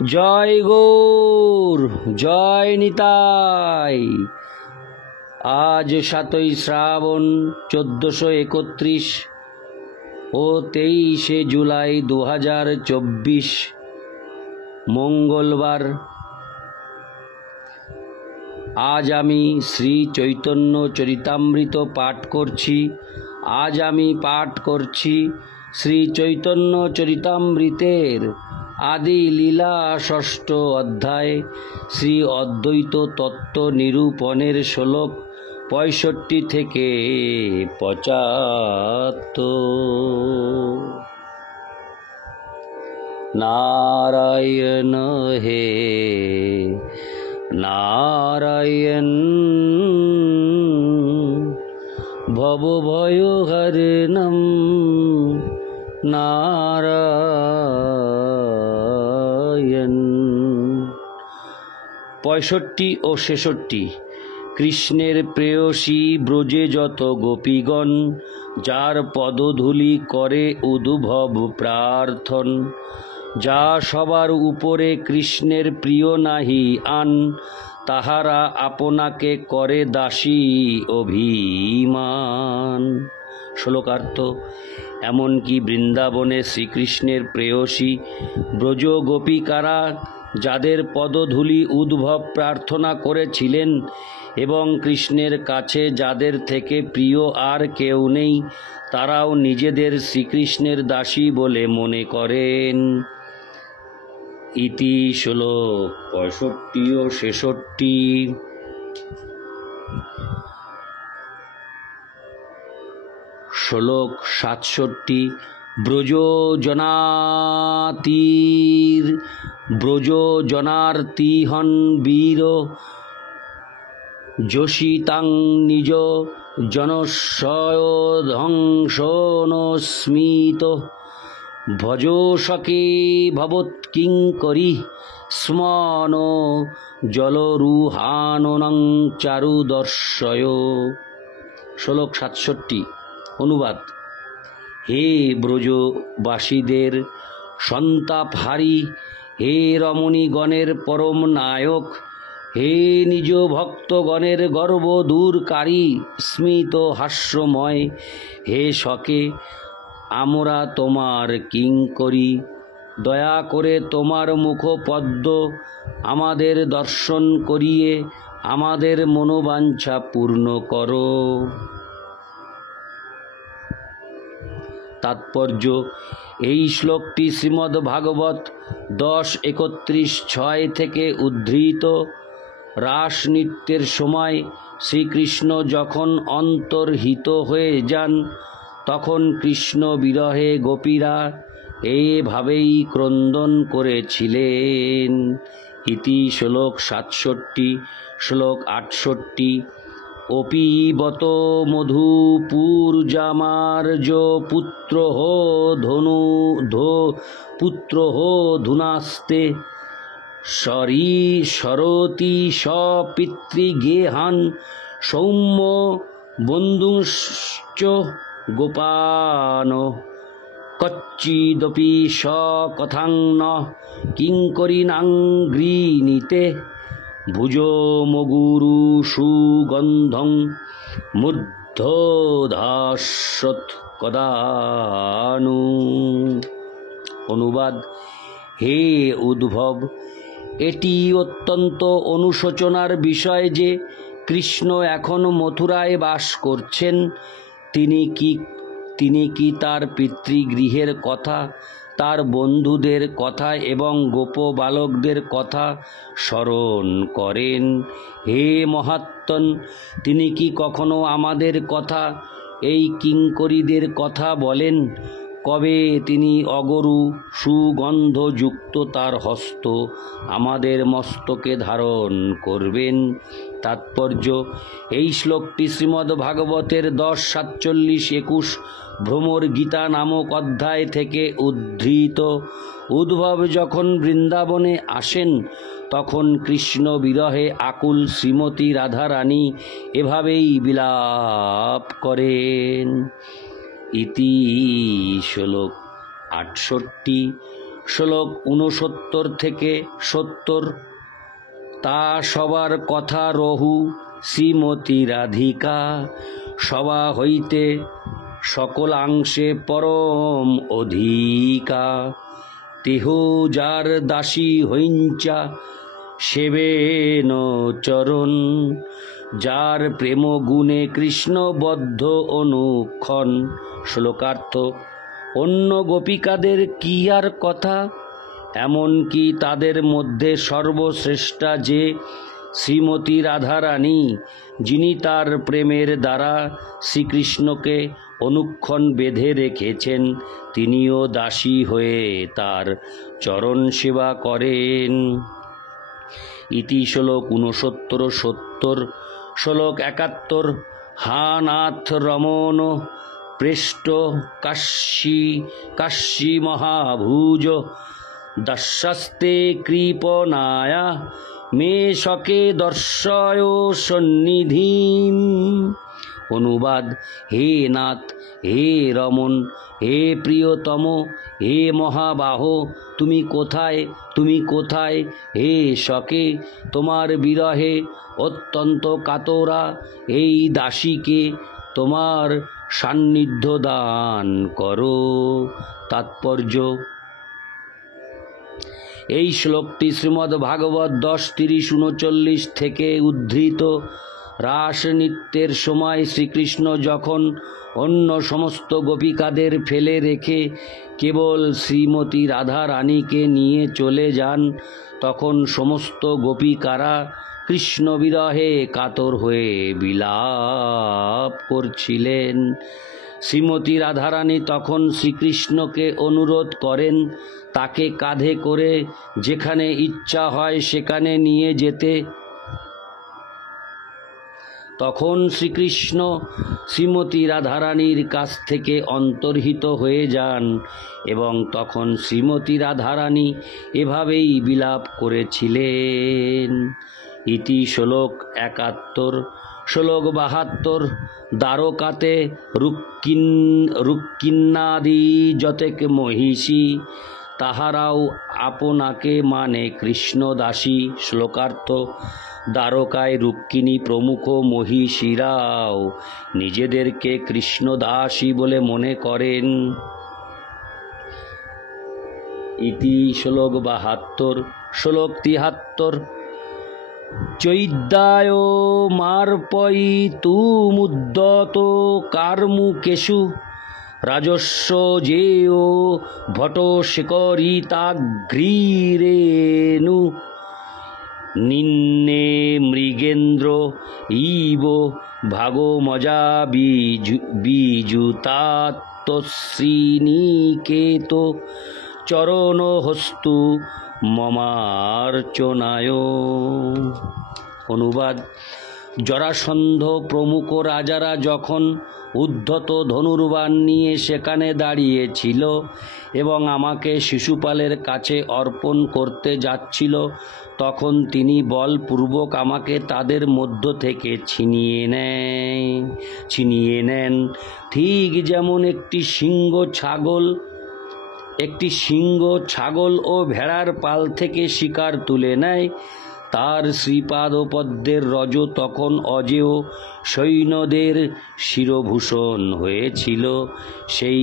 জয় গৌর, জয় নিতাই। আজ 7ই শ্রাবণ 1431 ও 23শে জুলাই 2024 মঙ্গলবার। আজ আমি শ্রী চৈতন্য চরিতামৃত পাঠ করছি। আজ আমি পাঠ করছি শ্রী চৈতন্য চরিতামৃতের আদি লীলা 6ষ্ঠ অধ্যায়, শ্রী অদ্বৈত তত্ত্ব নিরূপণের শ্লোক 65 থেকে 75। নারায়ণ হে নারায়ণ, ভবভয়হরণম নারায়ণ। 65 ও 66। কৃষ্ণের প্রেয়সী ব্রজে যত গোপীগণ, যার পদধূলি করে উদ্ভব প্রার্থন। যা সবার উপরে কৃষ্ণের প্রিয় নাহি আন, তাহারা আপনাকে করে দাসী অভিমান। শ্লোকার্থ: এমনকি বৃন্দাবনে শ্রীকৃষ্ণের প্রেয়সী ব্রজ গোপিকারা যাদের পদধূলি উদ্ভব প্রার্থনা করেছিলেন এবং কৃষ্ণের কাছে যাদের থেকে প্রিয় আর কেউ নেই, তারাও নিজেদের শ্রীকৃষ্ণের দাসী বলে মনে করেন। ইতি শ্লোক 65 ও 66। শ্লোক 67। ব্রজজনার্তিহন বীর যোষিতাং নিজ জনস্বধ্বংসনস্মিত, ভজোষকে ভবৎকিঙ্করী স্মন জলরুহাননং চারুদর্শয়। শ্লোক 67। অনুবাদ: হে ব্রজবাসীদের সন্তাপহারী, হে রমণীগণের পরম নায়ক, হে নিজ ভক্তগণের গর্ব দূরকারী স্মিত হাস্যময়, হে সকে আমরা তোমার কিঙ্করী। দয়া করে তোমার মুখপদ্ম আমাদের দর্শন করিয়ে আমাদের মনোবাঞ্ছা পূর্ণ করো। তাৎপর্য: এই শ্লোকটি শ্রীমদ্ ভাগবত 10:31-6 থেকে উদ্ধৃত। রাস নৃত্যের সময় শ্রীকৃষ্ণ যখন অন্তর্হিত হয়ে যান, তখন কৃষ্ণ বিরহে গোপীরা এভাবেই ক্রন্দন করেছিলেন। ইতি শ্লোক 67। শ্লোক 68। অপিবত মধুপুরজামার্য পুত্র ধুনাস্তে, সরতি সপিতৃগেহান সৌম্য বন্ধুশ্চ গোপান, কচ্চিদপি সকথাং ন কিঙ্করিণাং গৃণীতে, ভুজমগুরু সুগন্ধং মূর্ধধাস্যৎ কদানু। অনুবাদ: হে উদ্ভব, এটি অত্যন্ত অনুশোচনার বিষয় যে কৃষ্ণ এখন মথুরায় বাস করছেন। তিনি কি তার পিতৃগৃহের কথা, তার বন্ধুদের কথা এবং গোপ বালকদের কথা স্মরণ করেন? হে মহাত্মন, তিনি কি কখনো আমাদের কথা, এই কিঙ্করীদের কথা বলেন? কবে তিনি অগরু সুগন্ধযুক্ত তার হস্ত আমাদের মস্তকে ধারণ করবেন? তাৎপর্য: এই শ্লোকটি শ্রীমদ্ ভাগবতের 10:47-21 ভ্রমর গীতা নামক অধ্যায় থেকে উদ্ধৃত। উদ্ভব যখন বৃন্দাবনে আসেন, তখন কৃষ্ণ বিরহে আকুল শ্রীমতী রাধারানী এভাবেই বিলাপ করেন। ইতি শ্লোক 68। শ্লোক 69 থেকে 70। তা সবার কথা রহু শ্রীমতী রাধিকা, সভা হইতে সকলাংশে পরম অধিকা। তেহ যার দাসী হইঞ্চা সেবেন চরণ, যার প্রেম গুণে কৃষ্ণবদ্ধ অনুক্ষণ। শ্লোকার্থ: অন্য গোপিকাদের কি আর কথা, এমনকি তাদের মধ্যে সর্বশ্রেষ্ঠা যে শ্রীমতী রাধারানী, যিনি তার প্রেমের দ্বারা শ্রীকৃষ্ণকে অনুক্ষণ বেঁধে রেখেছেন, তিনিও দাসী হয়ে তার চরণ সেবা করেন। ইতি শ্লোক 69-70। শ্লোক 71। হা নাথ রমণ পৃষ্ঠ কাশ্যী মহাভুজ, দর্শস্তে কৃপনায়া মে শকে দর্শয় সন্নিধিম। অনুবাদ: হে নাথ, হে রমণ, হে প্রিয়তম, হে মহাবাহ, তুমি কোথায়, তুমি কোথায়? হে শকে, তোমার বিরহে অত্যন্ত কাতরা এই দাসীকে তোমার সান্নিধ্য দান করো। তাৎপর্য: এই শ্লোকটি শ্রীমদ্ ভাগবত 10:30-39 থেকে উদ্ধৃত। রাস নৃত্যের সময় শ্রীকৃষ্ণ যখন অন্য সমস্ত গোপিকাদের ফেলে রেখে কেবল শ্রীমতী রাধা রানীকে নিয়ে চলে যান, তখন সমস্ত গোপিকারা কৃষ্ণ বিরহে কাতর হয়ে বিলাপ করছিলেন। শ্রীমতী রাধারানী তখন শ্রীকৃষ্ণকে অনুরোধ করেন তাকে কাঁধে করে যেখানে ইচ্ছা হয় সেখানে নিয়ে যেতে। তখন শ্রীকৃষ্ণ শ্রীমতী রাধারানীর কাছ থেকে অন্তর্হিত হয়ে যান এবং তখন শ্রীমতী রাধারানী এভাবেই বিলাপ করেছিলেন। ইতি শ্লোক 71। শ্লোক 72। দ্বারকাতে রুক্মিণাদি যতেক মহিষী, তাহারাও আপনাকে মানে কৃষ্ণদাসী। শ্লোকার্থ: দ্বারকায় রুক্মিণী প্রমুখ মহিষীরাও নিজেদেরকে কৃষ্ণদাসী বলে মনে করেন। ইতি শ্লোক 72। শ্লোক 73। চৈদ্যায় মার্পয়ি তুমুদ্যত কার্মুকেষু, রাজস্ব জেয় ভট শেখরিতাগ্রীরেণু, নিন্নে মৃগেন্দ্র ইব ভাগমজা বিজুতাত্মশ্রীনিকেত, চরণহস্তু মমার্চনায়। অনুবাদ: জরাসন্ধ প্রমুখ রাজারা যখন উদ্ধত ধনুর্বাণ নিয়ে সেখানে দাঁড়িয়েছিল এবং আমাকে শিশুপালের কাছে অর্পণ করতে যাচ্ছিল, তখন তিনি বলপূর্বক আমাকে তাদের মধ্য থেকে ছিনিয়ে নেন। ঠিক যেমন একটি সিংহ ছাগল ও ভেড়ার পাল থেকে শিকার তুলে নেয়, তার শ্রীপাদপদ্মের রজ তখন অজেয় সৈন্যদের শিরভূষণ হয়েছিল। সেই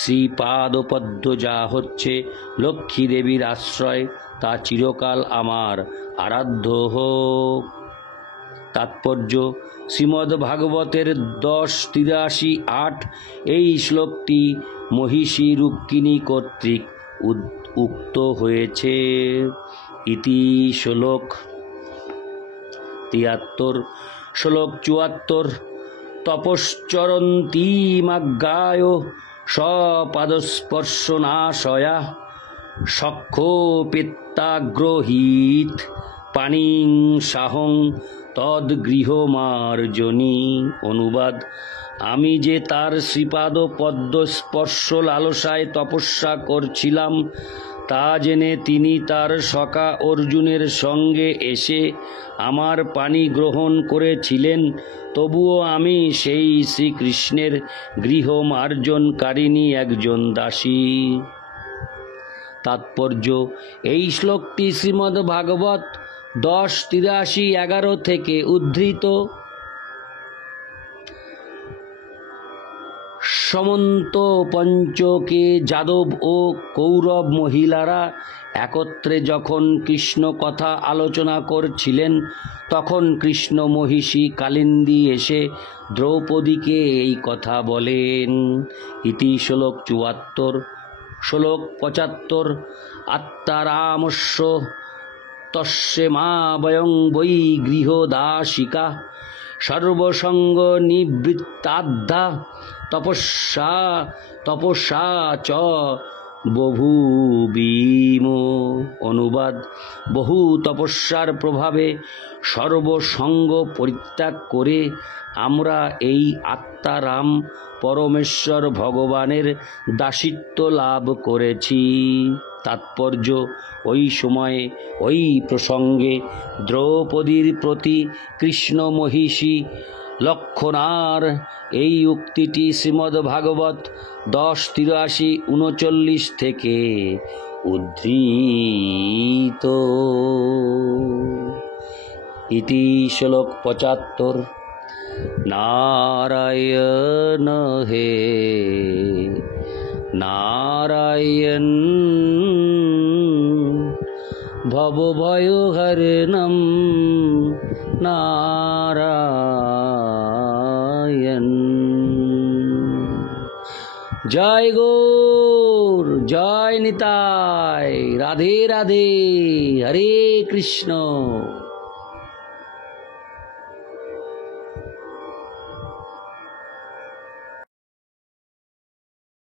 শ্রীপাদপদ্ম যা হচ্ছে লক্ষ্মী দেবীর আশ্রয়, তা চিরকাল আমার আরাধ্য হোক। তাৎপর্য: শ্রীমদ্ ভাগবতের 10:83-8 এই শ্লোকটি মহিষী রুক্মিণী কর্তৃক উক্ত হয়েছে। ইতি শ্লোক 73। শ্লোক 74। তপশ্চরন্তীমাজ্ঞায় স্বপাদস্পর্শনাশয়া, সখ্যোপেত্যাগ্রহীত পানিং সাহং তদ্গৃহমার্জনী। অনুবাদ: আমি যে তার শ্রীপাদ পদ্ম স্পর্শ লালসায় তপস্যা করছিলাম, তা জেনে তিনি তার সখা অর্জুনের সঙ্গে এসে আমার পানি গ্রহণ করেছিলেন। তবুও আমি সেই শ্রীকৃষ্ণের গৃহমার্জনকারিণী একজন দাসী। তাৎপর্য: এই শ্লোকটি শ্রীমদ্ ভাগবত 10:83-11 থেকে উদ্ধৃত। সমন্ত পঞ্চকে যাদব ও কৌরব মহিলারা একত্রে যখন কৃষ্ণ কথা আলোচনা করছিলেন, তখন কৃষ্ণ মহিষী কালিন্দী এসে দ্রৌপদীকে এই কথা বলেন। ইতি শ্লোক 74। শ্লোক 75। আত্মারামস্য তস্য মা বয়ং বৈ গৃহদাসিকা সর্বসঙ্গ নিবৃত্তাদ্ধা তপস্যা চ বভূবিম। অনুবাদ: বহু তপস্যার প্রভাবে সর্বসঙ্গ পরিত্যাগ করে আমরা এই আত্মারাম পরমেশ্বর ভগবানের দাসিত্ব লাভ করেছি। তাৎপর্য: ওই সময়ে ওই প্রসঙ্গে দ্রৌপদীর প্রতি কৃষ্ণ মহিষী লক্ষণার এই উক্তিটি শ্রীমদ্ ভাগবত 10:83-39 থেকে উদ্ধৃত। ইতি শ্লোক 75। নারায়ণ হে নারায়ণ ভবভয়হরণম নারায়ণ। জয় গৌর, জয় নিতাই, রাধে রাধে, হরে কৃষ্ণ।